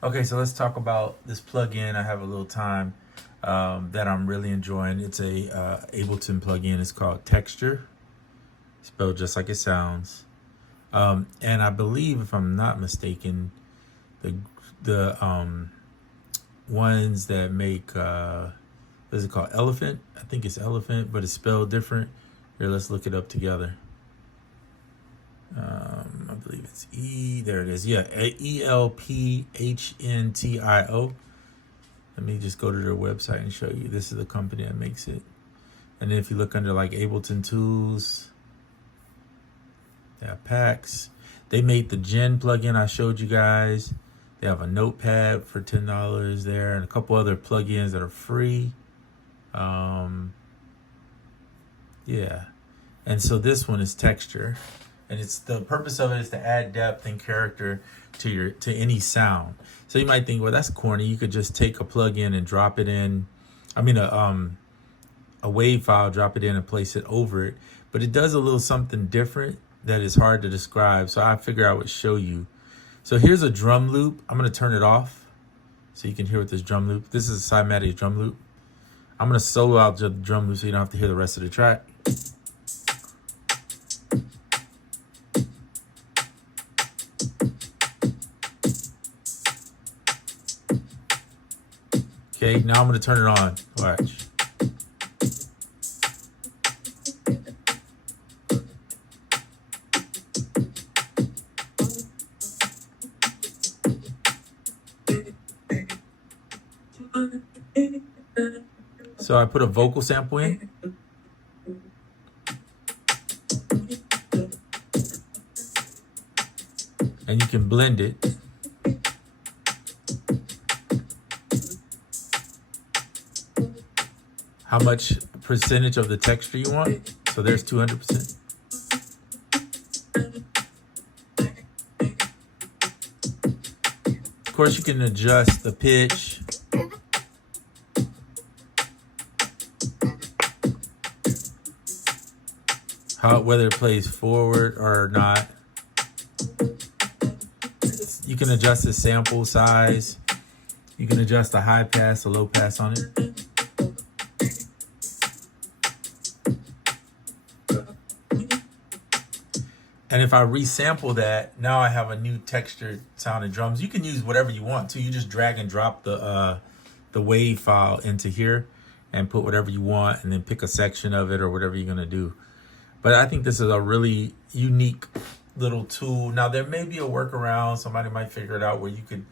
Okay, so let's talk about this plugin. I have a little time that I'm really enjoying. It's a Ableton plugin. It's called Texture, spelled just like it sounds. And I believe, if I'm not mistaken, the ones that make what is it called? Elephant. I think it's Elephant, but it's spelled different. Here, let's look it up together. I believe it's E. There it is. Yeah, ELPHNTIO. Let me just go to their website and show you. This is the company that makes it. And then if you look under like Ableton Tools, they have packs. They made the Gen plugin I showed you guys. They have a notepad for $10 there, and a couple other plugins that are free. Yeah. And so this one is Texture. And it's the purpose of it is to add depth and character to any sound. So you might think, well, that's corny. You could just take a plugin and drop it in. I mean, a wave file, drop it in and place it over it. But it does a little something different that is hard to describe. So I figure I would show you. So here's a drum loop. I'm going to turn it off so you can hear what this drum loop. This is a Cymatics drum loop. I'm going to solo out the drum loop so you don't have to hear the rest of the track. Okay, now I'm going to turn it on. Watch. So I put a vocal sample in. And you can blend it. How much percentage of the texture you want. So there's 200%. Of course, you can adjust the pitch. Whether it plays forward or not. You can adjust the sample size. You can adjust the high pass, the low pass on it. And if I resample that, now I have a new textured sounding drums. You can use whatever you want to. You just drag and drop the wave file into here and put whatever you want, and then pick a section of it or whatever you're gonna do. But I think this is a really unique little tool. Now there may be a workaround. Somebody might figure it out where you could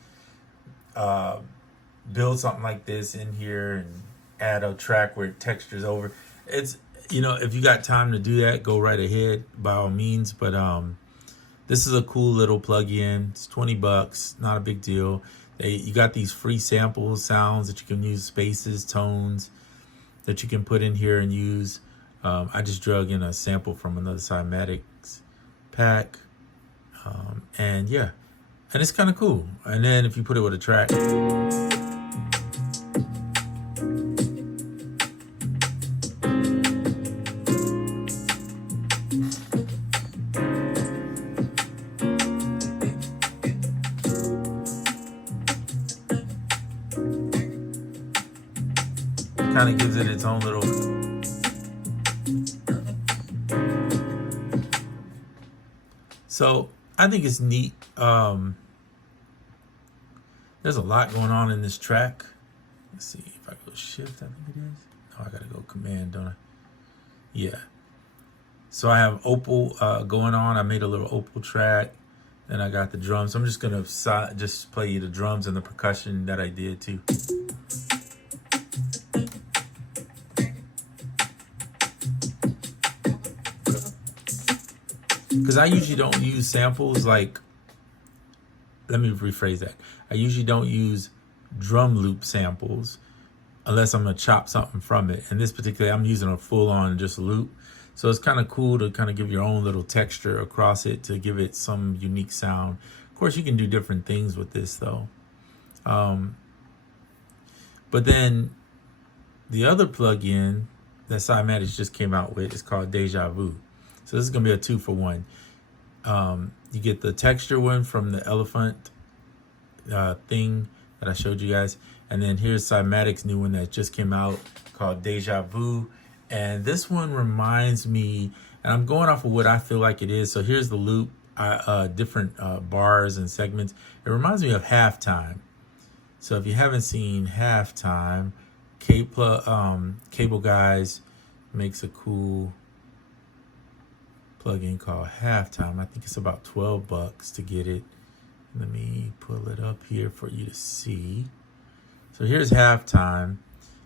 build something like this in here and add a track where it textures over. It's, you know, if you got time to do that, go right ahead by all means. But this is a cool little plug-in. It's $20, not a big deal. You got these free samples, sounds that you can use, spaces, tones that you can put in here and use. I just drug in a sample from another Cymatics pack. And yeah, and it's kind of cool. And then if you put it with a track, kind of gives it its own little. So I think it's neat. There's a lot going on in this track. Let's see if I go shift, I think it is. No, I gotta go command, don't I? Yeah. So I have Opal going on. I made a little Opal track. Then I got the drums. I'm just gonna just play you the drums and the percussion that I did too. Because I usually don't use samples like, let me rephrase that. I usually don't use drum loop samples unless I'm gonna chop something from it. And this particular, I'm using a full on just loop. So it's kind of cool to kind of give your own little texture across it to give it some unique sound. Of course, you can do different things with this though. But then the other plugin that Cymatics just came out with is called DEJAVU. So this is gonna be a 2-for-1. You get the texture one from the Elephant thing that I showed you guys. And then here's Cymatics' new one that just came out called DEJAVU. And this one reminds me, and I'm going off of what I feel like it is. So here's the loop, different bars and segments. It reminds me of Halftime. So if you haven't seen Halftime, Cable Guys makes a cool plugin called Halftime. I think it's about $12 to get it. Let me pull it up here for you to see. So here's Halftime,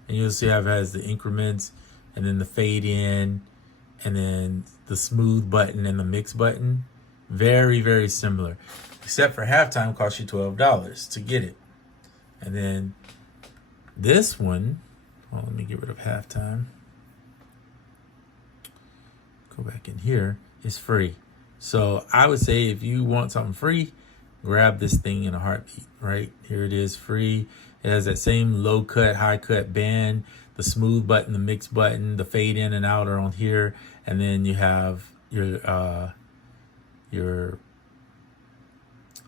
and you'll see how it has the increments, and then the fade in, and then the smooth button and the mix button. Very, very similar, except for Halftime costs you $12 to get it. And then this one, well, let me get rid of Halftime. Go back in here. It's free. So I would say if you want something free, grab this thing in a heartbeat, right? Here it is, free. It has that same low cut, high cut band, the smooth button, the mix button, the fade in and out are on here. And then you have your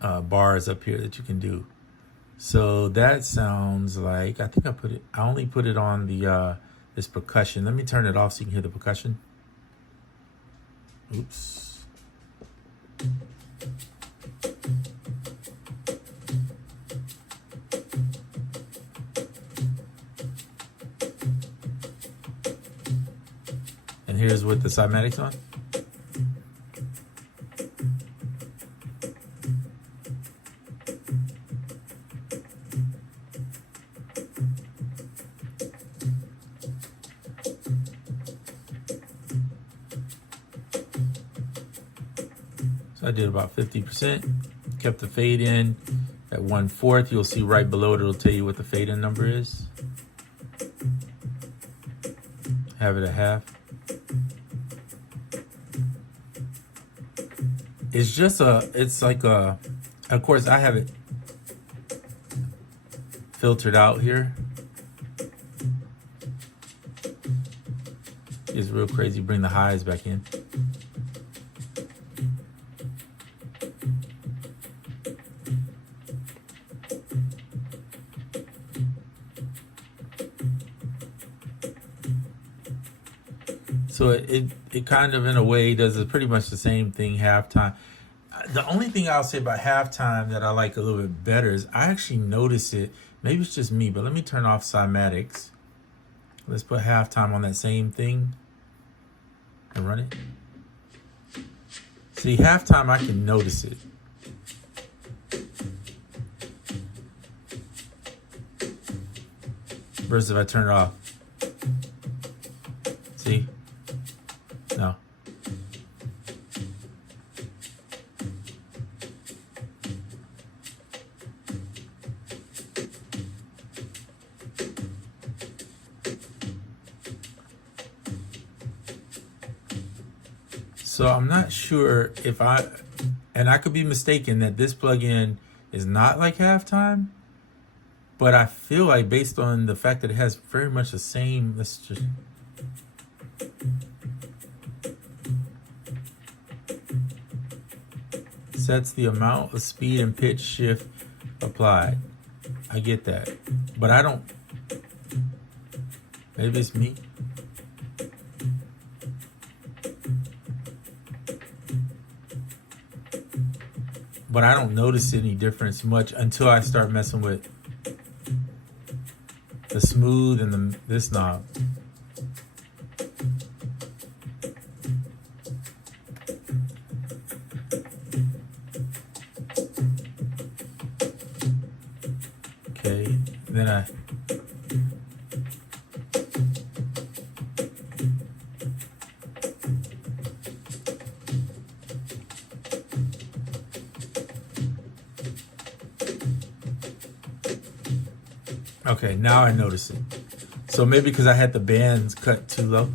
bars up here that you can do. So that sounds like, I think I only put it on the this percussion. Let me turn it off so you can hear the percussion. Oops. And here's with the Cymatics on. So I did about 50%, kept the fade in at 1/4. You'll see right below it, it'll tell you what the fade in number is. Have it at half. It's just it's like of course I have it filtered out here. It's real crazy, bring the highs back in. So it kind of, in a way, does pretty much the same thing, Halftime. The only thing I'll say about Halftime that I like a little bit better is I actually notice it. Maybe it's just me, but let me turn off Cymatics. Let's put Halftime on that same thing and run it. See, Halftime, I can notice it. Versus if I turn it off. See? No. So I'm not sure if and I could be mistaken that this plugin is not like Halftime, but I feel like based on the fact that it has very much the same, let's just, sets the amount of speed and pitch shift applied. I get that, but I don't, maybe it's me. But I don't notice any difference much until I start messing with the smooth and this knob. Okay, then I okay, now I notice it. So maybe because I had the bands cut too low.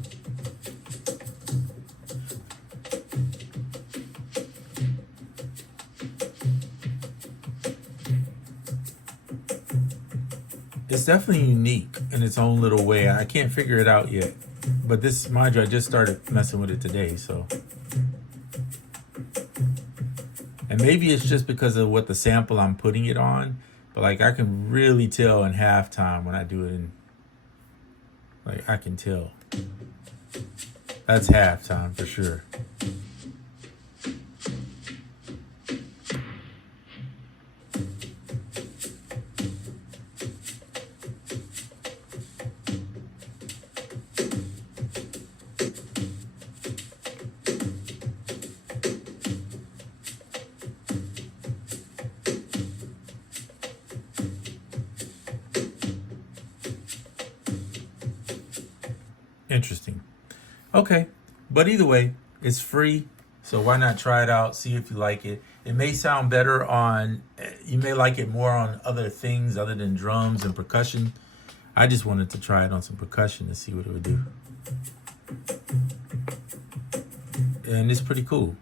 It's definitely unique in its own little way. I can't figure it out yet. But this, mind you, I just started messing with it today, so. And maybe it's just because of what the sample I'm putting it on. But like I can really tell in halftime when I do it in, like I can tell. That's halftime for sure. Interesting. Okay. But either way, it's free. So why not try it out? See if you like it. It may sound better on, you may like it more on other things other than drums and percussion. I just wanted to try it on some percussion to see what it would do. And it's pretty cool.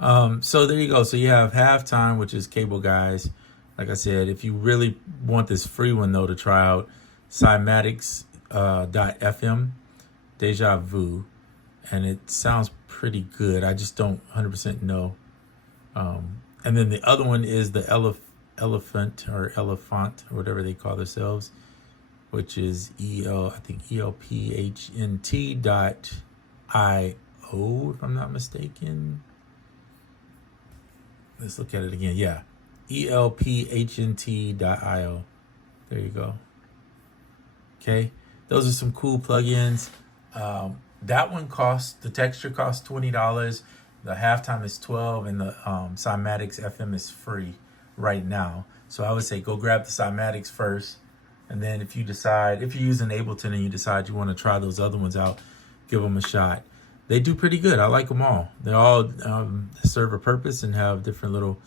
So there you go. So you have Halftime, which is Cable Guys. Like I said, if you really want this free one, though, to try out, Cymatics .fm, DEJAVU, and it sounds pretty good. I just don't 100% know. And then the other one is the Elephant or whatever they call themselves, which is elphnt.io, if I'm not mistaken. Let's look at it again. Yeah, elphnt.io. There you go. Okay, those are some cool plugins. That one costs, the texture costs $20. The Halftime is $12, and the Cymatics FM is free right now. So I would say go grab the Cymatics first, and then if you decide, if you're using Ableton and you decide you want to try those other ones out, give them a shot. They do pretty good. I like them all. They all serve a purpose and have different little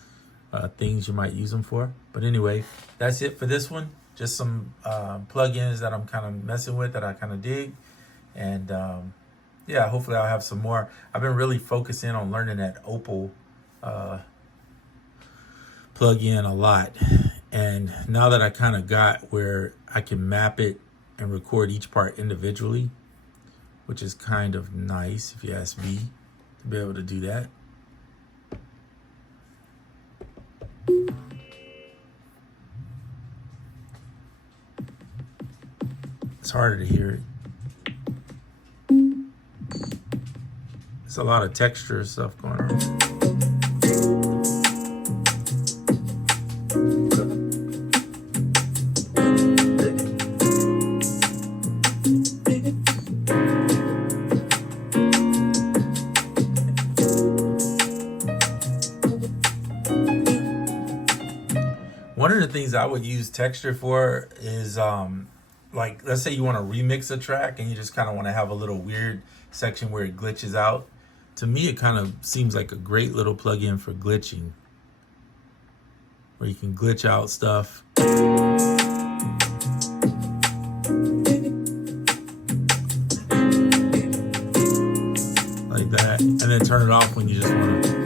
things you might use them for. But anyway, that's it for this one. Just some plugins that I'm kind of messing with that I kind of dig. And yeah, hopefully I'll have some more. I've been really focusing on learning that Opal plugin a lot. And now that I kind of got where I can map it and record each part individually, which is kind of nice, if you ask me, to be able to do that. It's harder to hear it. There's a lot of texture stuff going on. One of the things I would use texture for is like, let's say you want to remix a track and you just kind of want to have a little weird section where it glitches out. To me, it kind of seems like a great little plugin for glitching, where you can glitch out stuff. Like that, and then turn it off when you just want to.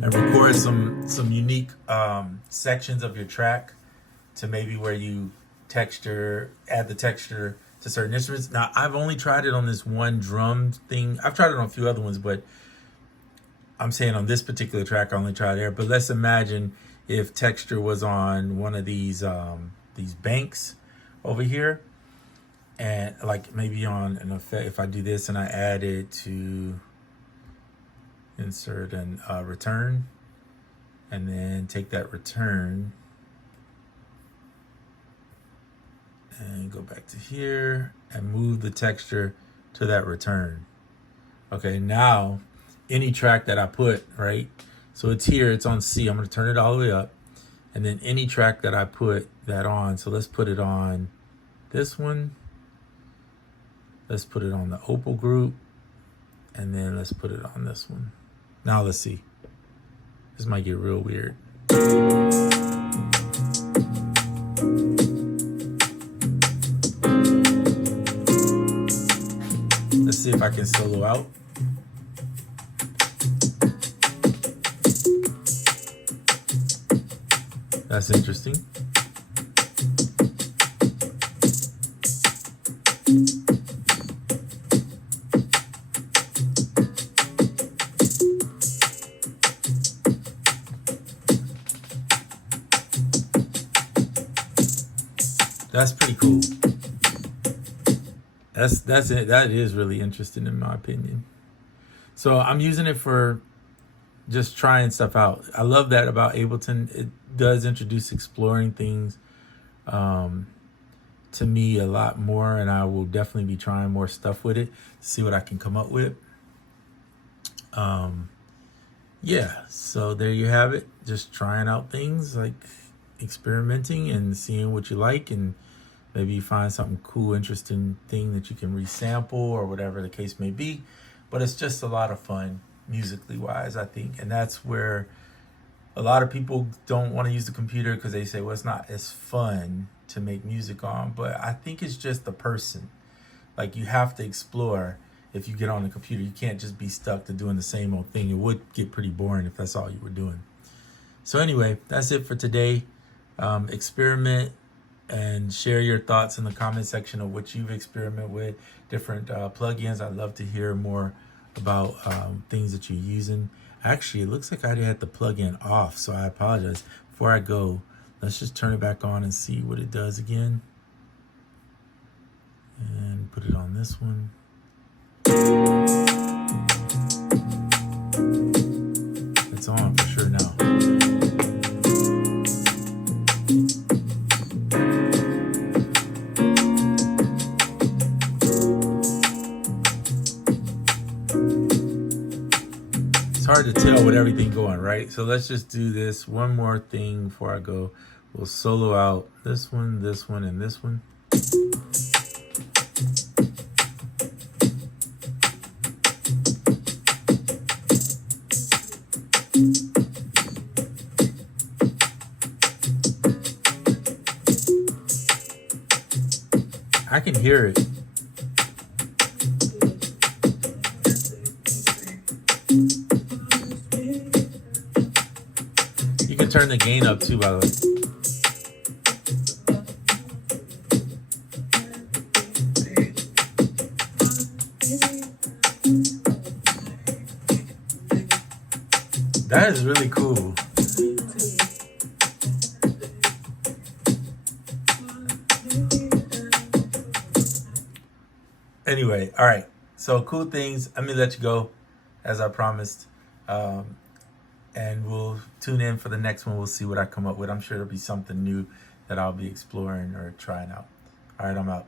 And record some unique sections of your track to maybe where you add the texture to certain instruments. Now, I've only tried it on this one drum thing. I've tried it on a few other ones, but I'm saying on this particular track, I only tried there. But let's imagine if texture was on one of these banks over here, and like maybe on an effect. If I do this and I add it to insert and return, and then take that return and go back to here and move the texture to that return. Okay, now any track that I put, right? So it's here, it's on C. I'm going to turn it all the way up. And then any track that I put that on, so let's put it on this one. Let's put it on the Opal group. And then let's put it on this one. Now let's see. This might get real weird. Let's see if I can solo out. That's interesting. That's pretty cool. That's it. That is really interesting in my opinion. So I'm using it for just trying stuff out. I love that about Ableton. It does introduce exploring things to me a lot more, and I will definitely be trying more stuff with it to see what I can come up with. Yeah, so there you have it. Just trying out things, like experimenting and seeing what you like, and maybe you find something cool, interesting thing that you can resample or whatever the case may be. But it's just a lot of fun musically wise, I think. And that's where a lot of people don't want to use the computer because they say, well, it's not as fun to make music on. But I think it's just the person. Like, you have to explore. If you get on the computer, you can't just be stuck to doing the same old thing. It would get pretty boring if that's all you were doing. So anyway, that's it for today. Experiment and share your thoughts in the comment section of what you've experimented with, different plugins. I'd love to hear more about things that you're using. Actually, it looks like I had the plugin off, so I apologize. Before I go, let's just turn it back on and see what it does again. And put it on this one. It's on for sure now. It's hard to tell with everything going, right? So let's just do this one more thing before I go. We'll solo out this one, and this one. I can hear it. You can turn the gain up too, by the way. That is really cool. Anyway, all right. So cool things. Let me let you go, as I promised. And we'll tune in for the next one. We'll see what I come up with. I'm sure it'll be something new that I'll be exploring or trying out. All right, I'm out.